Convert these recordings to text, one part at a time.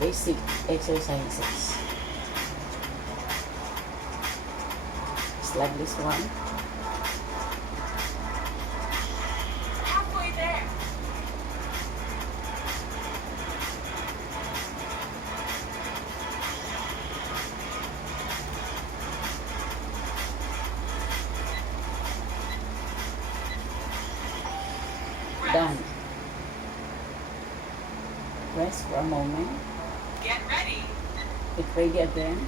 Basic exercises. Just like this one. Halfway there. Done. Rest for a moment. Get ready. Get ready again.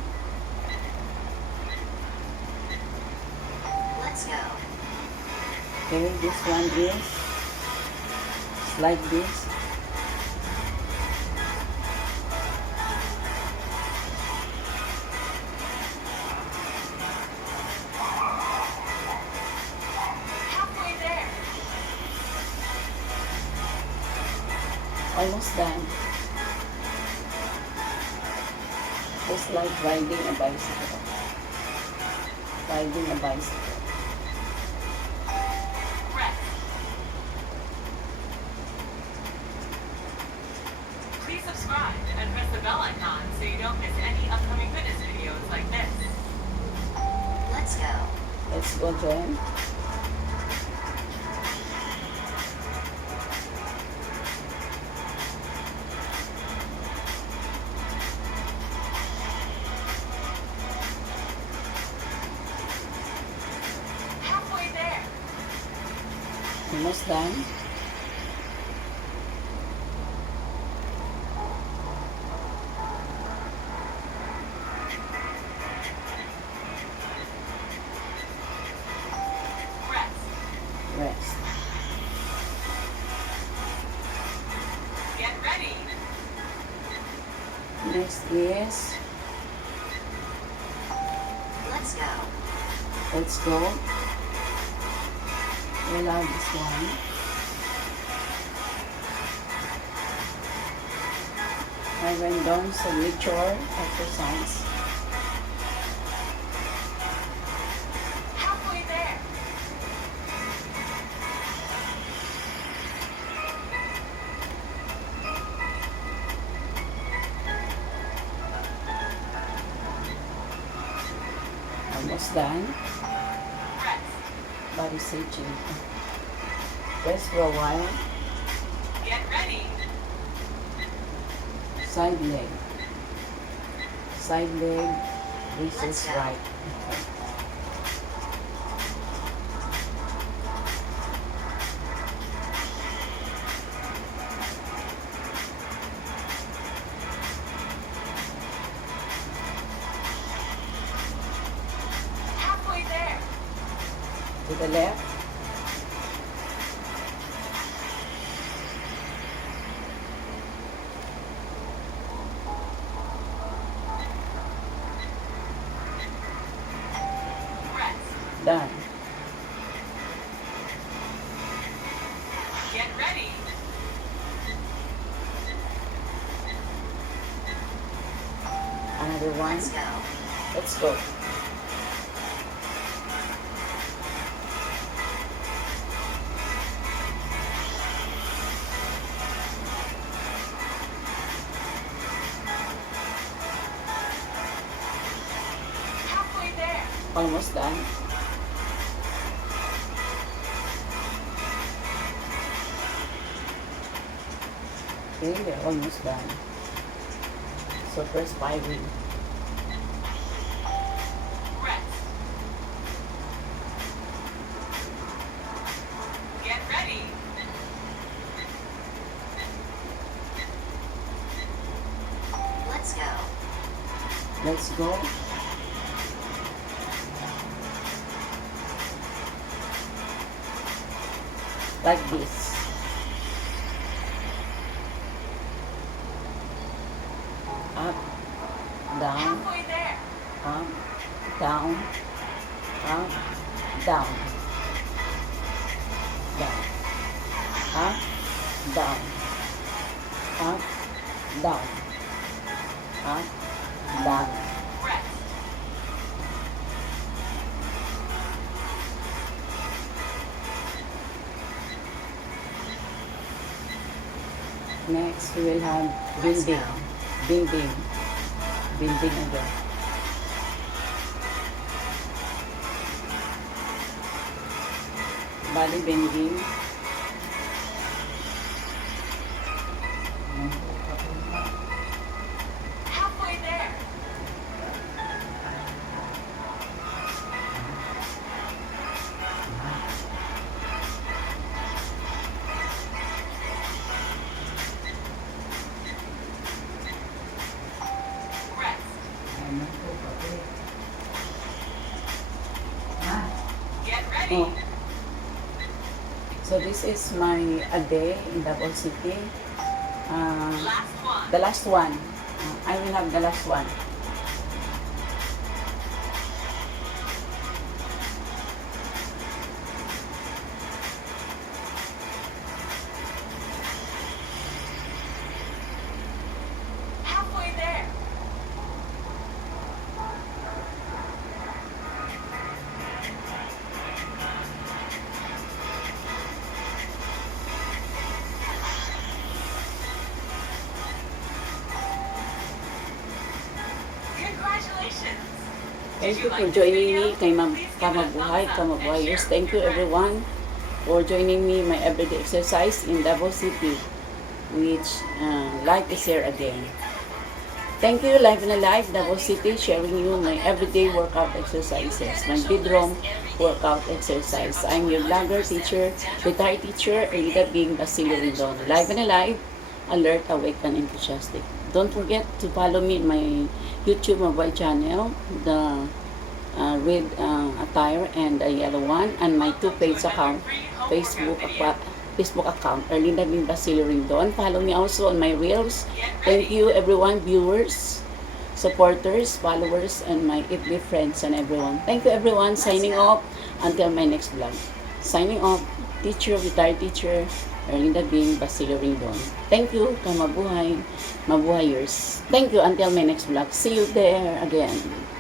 Let's go. Okay, this one is like this. Halfway there. Almost done. Just like riding a bicycle. Riding a bicycle. Rest. Please subscribe and press the bell icon so you don't miss any upcoming fitness videos like this. Let's go. Let's go again. Halfway there. Almost done. Rest. Rest. Get ready. Next is Let's go. let's go. We love this one. I went down signature exercise. Halfway there. Almost done. Rest. Body stretching. Rest for a while. Get ready. Side leg. Side leg. This Let's is go. right. Okay. Halfway there. To the left. Rest. Done. Get ready. Another one. Let's go. Let's go. Halfway there. Almost done. Okay, we're almost done. So first firing. Rest. Get ready. Let's go. Let's go. Like this. Up, down, Halfway there. up, down, up, down, down, up, down, up, down, up, down. Rest. Next, we will have Let's building. go. Bing-bing. Bing-bing agad. Bali, bing-bing. Halfway there. Rest. Get ready. Oh. So this is my a day in Davao City. Last one. The last one. I will have the last one. Halfway there. Congratulations. Thank you for joining me kay Kamabuhay, Kamabuhayers. Thank you everyone for joining me my everyday exercise in Davao City, which life is here again. Thank you, Live and Alive, Davao City, sharing you my everyday workout exercises, my bedroom workout exercise. I'm your vlogger, teacher, retired teacher, Erida being Basilio Rendon. Live and Alive, alert, awake, and enthusiastic. Don't forget to follow me in my YouTube mobile channel, the red attire and the yellow one, and my two-page account, Facebook account, Erlinda Bing Basilio Rendon. Follow me also on my reels. Thank you everyone, viewers, supporters, followers, and my FB friends and everyone. Thank you everyone. Signing off until my next vlog. Signing off, teacher, retired teacher, Erlinda Bing Basilio Rendon. Thank you, Kamabuhay, Mabuhayers. Thank you until my next vlog. See you there again.